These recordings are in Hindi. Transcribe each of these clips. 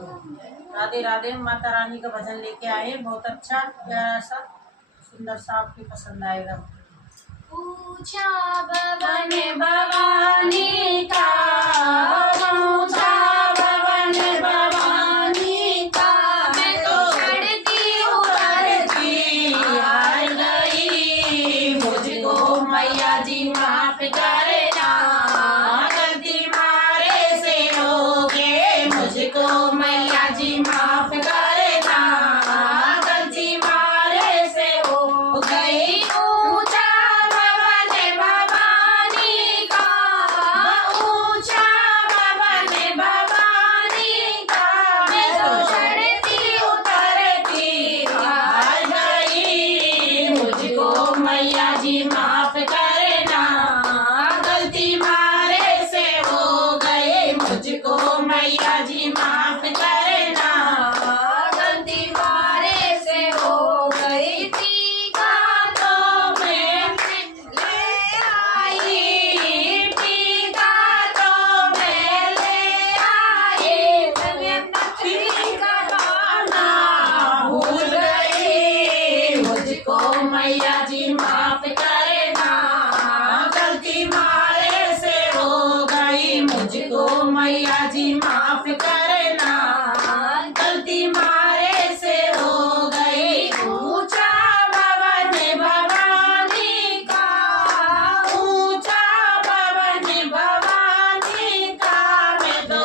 राधे राधे। माता रानी का भजन लेके आए, बहुत अच्छा प्यारा सा सुंदर सा, आपकी पसंद आएगा। ऊंचा भवन भवानी का, ऊंचा भवन भवानी का, मैं तो चढ़ती उतरती हार गई, मुझको मैया जी माफ करना, गलती मारे से हो गए, मुझको मैया जी माफ करना, गलती मारे से हो गई। ऊंचा भवन भवानी का, ऊंचा भवन भवानी का, मैं तो चढ़ती उतरती हार गई, मुझको मैया जी माफ करना, गलती मारे से हो गए, मुझको मैया जी माफ करना, गलती मारे से हो गई। टीका तो मैं ले आई, टीका तो मैं ले आई, टीका लाना भूल गई, मुझको मैया जी माफ करना, गलती मारे से हो गई, मुझको मैया जी माफ करना, गलती मारे से हो गई। ऊंचा भवन भवानी का, ऊंचा भवन भवानी का, मैं तो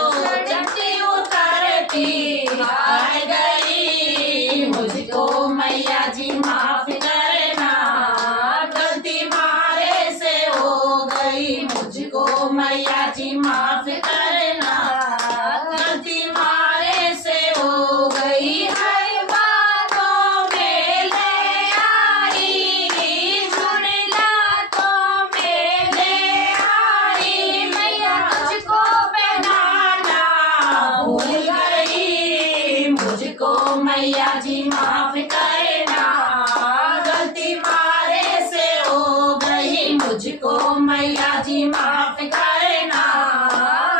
चढ़ती उतरती हार गई, मुझको मैया जी माफ करना, गलती मारे से हो गई, मुझको मैया जी माफ करना, गलती मारे से हो गई। हर बातों में ले आई, झुरला तो में ले आई, मैया तुझको पहनाना भूल गई, मुझको मैया जी माफ करना, गलती मारे से हो गई, मुझको मैया जी माफ करना,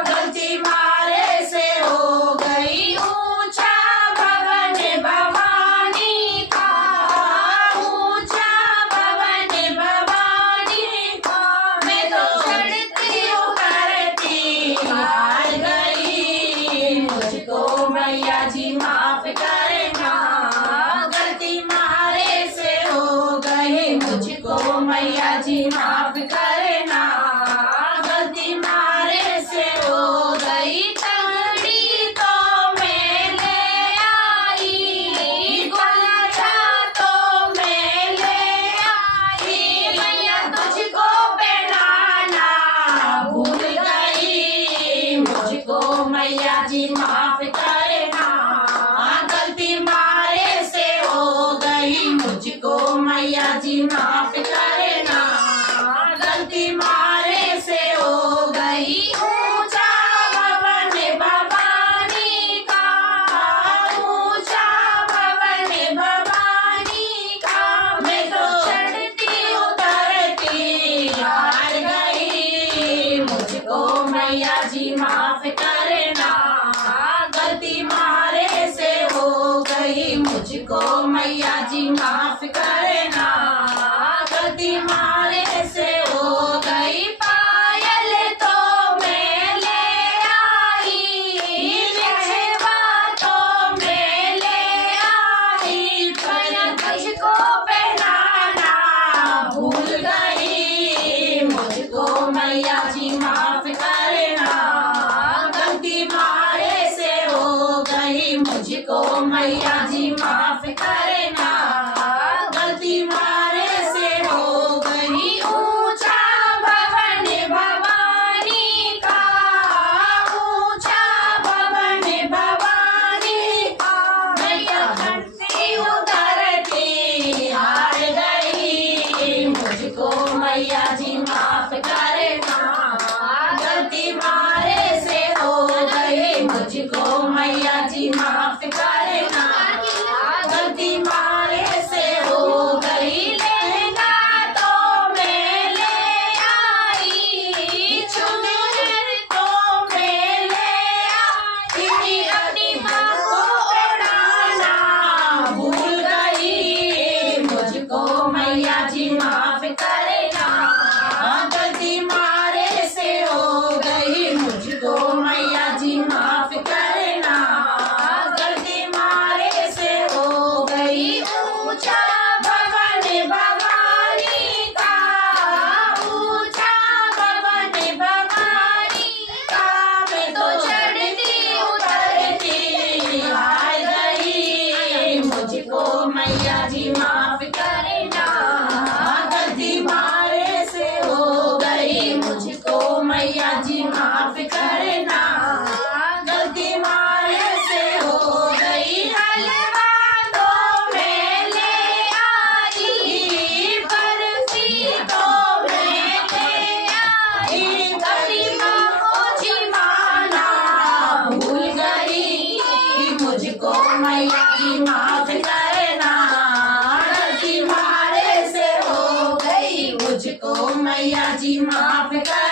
गलती मारे से हो गई। ऊंचा भवन भवानी का, ऊंचा भवन भवानी का, मैं तो चढ़ती उतरती हार गई, मुझको मैया जी माफ करना, गलती मारे से हो गई, मुझको मैया जी माफ करना, गलती मारे से हो गई। तंगड़ी तो मैं ले आई, गुलछा तो मैं ले आई, मैया तुझको पहनाना भूल गई, मुझको मैया जी माफ करना, गलती मारे से हो गई, मुझको मैया जी माफ करना, गलती मारे से हो गई। ऊंचा भवन भवानी का, ऊंचा भवन भवानी का, मैं तो चढ़ती उतरती हार गई, मुझको मैया जी माफ करना, गलती मारे से हो गई, मुझको मैया जी माफ करना, गलती मारे से हो गई। पायल तो मैं ले आई, बिछवा तो मैं ले आई, मैया तुझको पहनाना भूल गई, मुझको मैया जी माफ करना, गलती मारे से हो गई, मुझको मैया जी माफ करना, गलती मारे से हो गई। ऊंचा भवन भवानी का, ऊंचा भवन भवानी का, मैया चढ़ती उतरती हार गई, मुझको मैया जी माफ करना, गलती मारे से हो गई, मुझको मैया जी माफ करना, गलती मारे से हो गई। लहंगा तो मैं ले आई, चुनर तो मैं ले आई, अपनी माँ मैया जी माफ करना, गलती हमारे से हो गई, मुझको मैया जी माफ कर